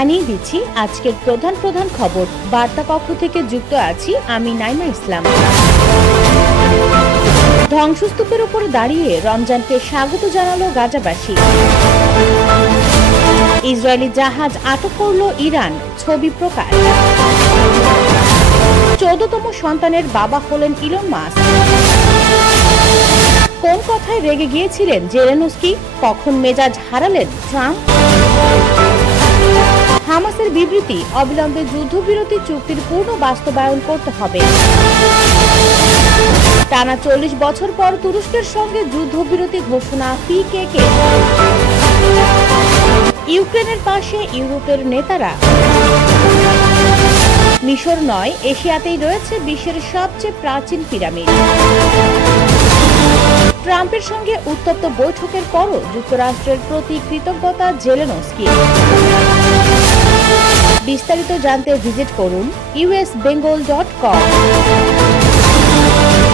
জানিয়ে দিচ্ছি আজকের প্রধান প্রধান খবর। বার্তা কক্ষ থেকে যুক্ত আছি আমি নাইমা ইসলাম। ধ্বংসস্তূপের উপর দাঁড়িয়ে রমজানকে স্বাগত জানালো গাজাবাসী। ইসরায়েলি জাহাজ আটক করল ইরান, ছবি প্রকাশ। 14তম সন্তানের বাবা হলেন ইলন মাস্ক। কোন কথায় রেগে গিয়েছিলেন জেলেনস্কি, কখন মেজাজ হারালেন ট্রাম্প? হামাসের বিবৃতি, অবিলম্বে যুদ্ধবিরতি চুক্তির পূর্ণ বাস্তবায়ন করতে হবে। টানা 40 বছর পর তুরস্কের সঙ্গে যুদ্ধবিরতি ঘোষণা পিকেকে। ইউক্রেনের পাশে ইউরোপের নেতারা। মিশর নয়, এশিয়াতেই রয়েছে বিশ্বের সবচেয়ে প্রাচীন পিরামিড। ট্রাম্পের সঙ্গে উত্তপ্ত বৈঠকের পরও যুক্তরাষ্ট্রের প্রতি কৃতজ্ঞতা জেলেনস্কি। বিস্তারিত জানতে ভিজিট করুন usbengal.com।